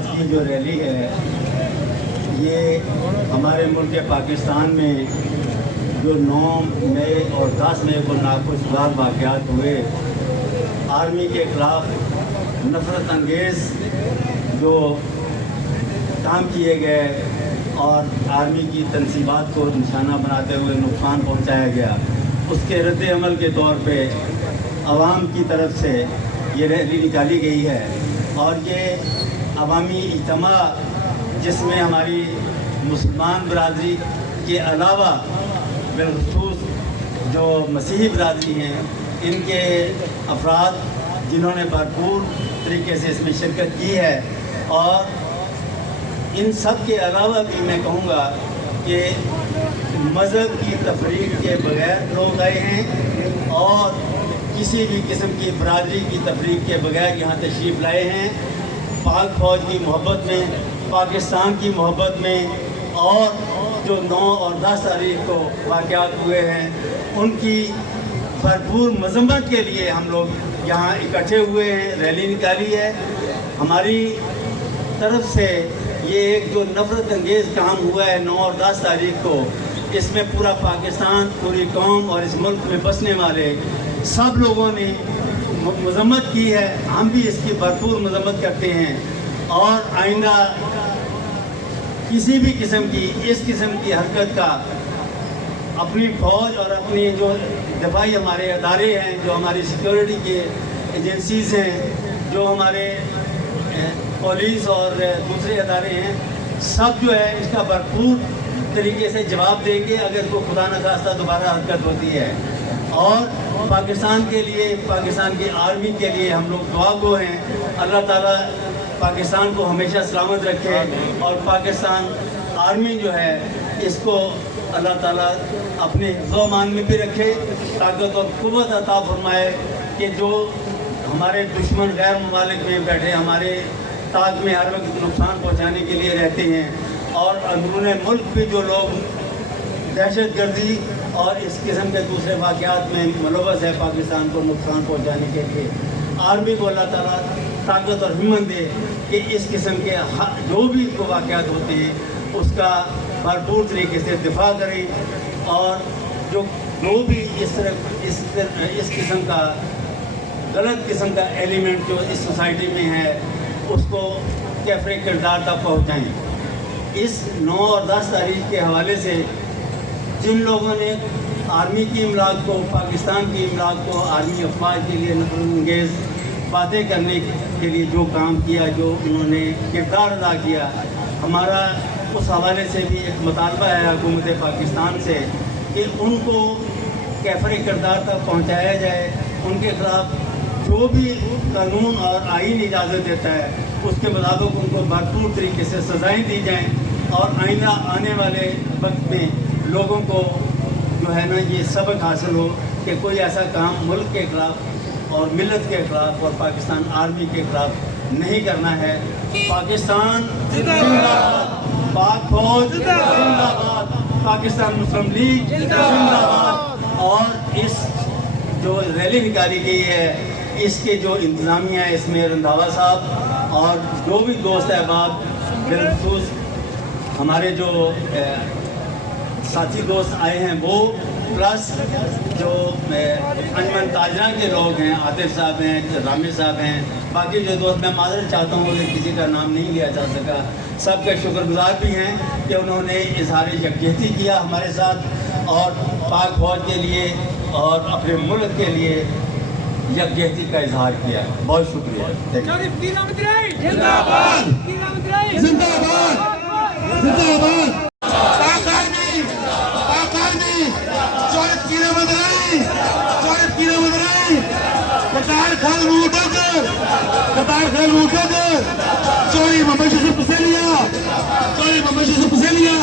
आज की जो रैली है ये हमारे मुल्क पाकिस्तान में जो 9 मई और 10 मई को नाखुशगवार वाक़यात हुए, आर्मी के ख़िलाफ़ नफ़रत अंगेज़ जो काम किए गए और आर्मी की तनसीबात को निशाना बनाते हुए नुकसान पहुंचाया गया, उसके रद्द अमल के तौर पे आवाम की तरफ से ये रैली निकाली गई है। और ये अवामी इज्तिमा जिसमें हमारी मुसलमान बरादरी के अलावा बिलखुसूस जो मसीही बरादरी हैं, इनके अफराद जिन्होंने भरपूर तरीके से इसमें शिरकत की है। और इन सब के अलावा भी मैं कहूँगा कि मज़हब की तफरीक के बगैर लोग आए हैं और किसी भी किस्म की बरादरी की तफरीक के बगैर यहाँ तशरीफ़ लाए हैं। पाक फ़ौज की मोहब्बत में, पाकिस्तान की मोहब्बत में, और जो 9 और 10 तारीख को वाक़यात हुए हैं उनकी भरपूर मज़म्मत के लिए हम लोग यहाँ इकट्ठे हुए हैं, रैली निकाली है। हमारी तरफ से ये एक जो नफ़रत अंगेज़ काम हुआ है 9 और 10 तारीख को, इसमें पूरा पाकिस्तान, पूरी कौम और इस मुल्क में बसने वाले सब लोगों ने मज़म्मत की है। हम भी इसकी भरपूर मज़म्मत करते हैं और आइंदा किसी भी किस्म की इस किस्म की हरकत का अपनी फ़ौज और अपनी जो दफाई हमारे अदारे हैं, जो हमारी सिक्योरिटी के एजेंसीज़ हैं, जो हमारे पुलिस और दूसरे अदारे हैं, सब जो है इसका भरपूर तरीके से जवाब देंगे अगर कोई खुदा न खास्ता दोबारा हरकत होती है। और पाकिस्तान के लिए, पाकिस्तान की आर्मी के लिए हम लोग दुआगो हैं। अल्लाह ताला पाकिस्तान को हमेशा सलामत रखे और पाकिस्तान आर्मी जो है इसको अल्लाह ताला अपने हिफ्ज़-ओ-अमान में भी रखे, ताकत और क़ुव्वत अता फरमाए कि जो हमारे दुश्मन गैर ममालिक में बैठे हमारे ताक में हर वक्त नुकसान पहुँचाने के लिए रहते हैं और अंदरूनी मुल्क भी जो लोग दहशत गर्दी और इस किस्म के दूसरे वाक़यात में मुलव्वस है पाकिस्तान को नुकसान पहुँचाने के लिए, आर्मी को अल्लाह ताला ताकत और हिम्मत दे कि इस किस्म के जो भी वाक़यात होते हैं उसका भरपूर तरीके से दिफा करें। और जो भी इस किस्म का गलत किस्म का एलिमेंट जो इस सोसाइटी में है उसको कैफरे किरदार तक पहुँचाएँ। इस 9 और 10 तारीख के हवाले से जिन लोगों ने आर्मी की इमदाद को, पाकिस्तान की इमदाद को, आर्मी अफवाज के लिए नफरतअंगेज़ बातें करने के लिए जो काम किया, जो उन्होंने किरदार अदा किया, हमारा उस हवाले से भी एक मुतालबा है हुकूमत पाकिस्तान से कि उनको कैफरे किरदार तक पहुँचाया जाए। उनके ख़िलाफ़ जो भी कानून और आईन इजाज़त देता है उसके मुताबिक उनको भरपूर तरीके से सज़ाएँ दी जाएँ और आइंदा आने वाले वक्त में लोगों को जो है ना ये सबक हासिल हो कि कोई ऐसा काम मुल्क के ख़िलाफ़ और मिलत के ख़िलाफ़ और पाकिस्तान आर्मी के ख़िलाफ़ नहीं करना है। पाकिस्तान जिंदाबाद, पाक फौज जिंदाबाद, पाकिस्तान मुस्लिम लीग जिंदाबाद। और इस जो रैली निकाली गई है इसके जो इंतज़ामिया है इसमें रंधावा साहब और जो भी दोस्त अहबाब, बिलखुसूस हमारे जो साथी दोस्त आए हैं वो, प्लस जो अंजमन ताजरा के लोग हैं, आतिफ साहब हैं, रामिर साहब हैं, बाकी जो दोस्त, मैं माज़रत चाहता हूँ कि किसी का नाम नहीं लिया जा सका, सबके शुक्रगुजार भी हैं कि उन्होंने इज़हार यकजहती किया हमारे साथ और पाक फौज के लिए और अपने मुल्क के लिए यकजहती का इजहार किया। बहुत शुक्रिया। चोरी मोहम्मद यूसुफ हुसैनिया, चोरी मोहम्मद यूसुफ हुसैनिया।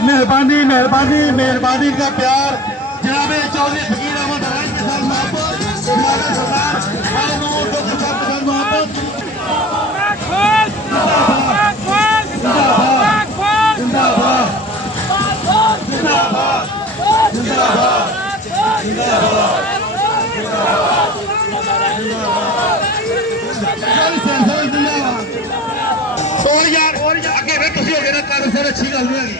मेहरबानी मेहरबानी मेहरबानी का प्यार जनाब चौधरी फकीर अहमद के साथ सुभान सरदार हर नूर को गुस्सा पसंद मोहब्बत और यार अगे फिर तुम हो गए ना कर फिर अच्छी गल नहीं है